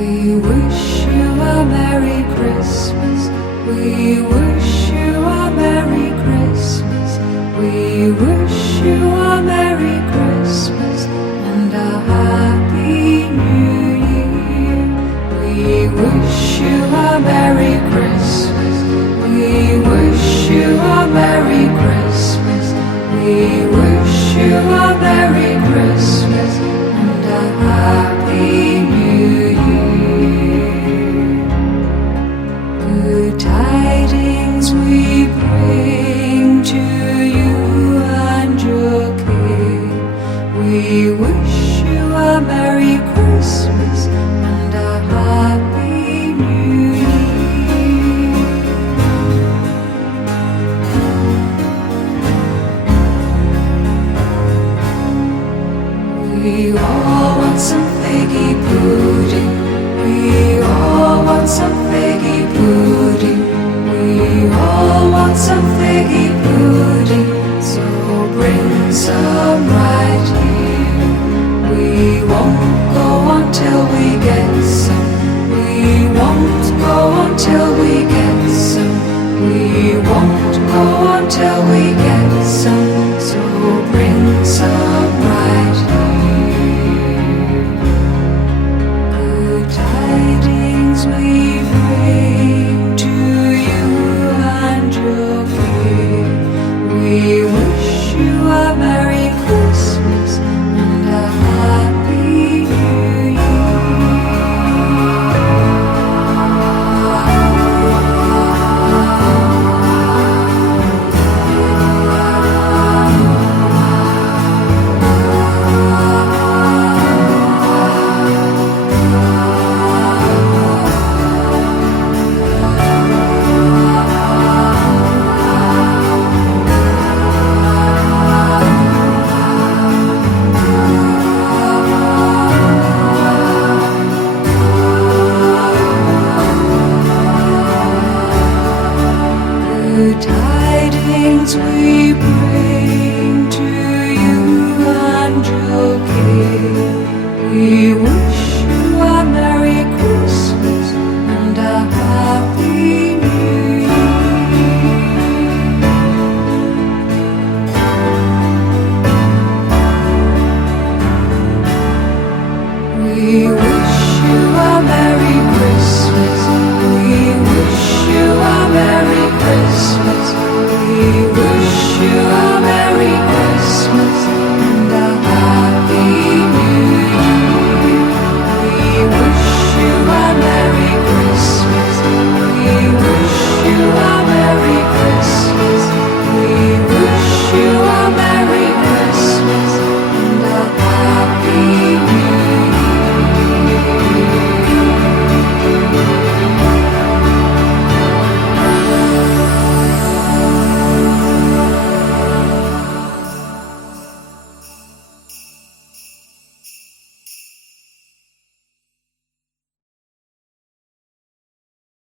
We wish you a Merry Christmas. We wish you a Merry Christmas. We wish you a Merry Christmas and a Happy New Year. We wish you a Merry Christmas. We wish you a Merry Christmas. We wish you a Merry Christmas and a Happy New Year. Good tidings we bring to you and your King. We wish you a Merry Christmas and a Happy New Year. We all want some figgy pudding. We all want some figgy pudding. We all want some figgy pudding. So bring some right here. We won't go until we get some. We won't go until we get some. We won't go until we get some. So bring some right here. Good tidings we bring to you and your King. We wish you a Merry Christmas and a Happy New Good tidings we bring to you and your King. We wish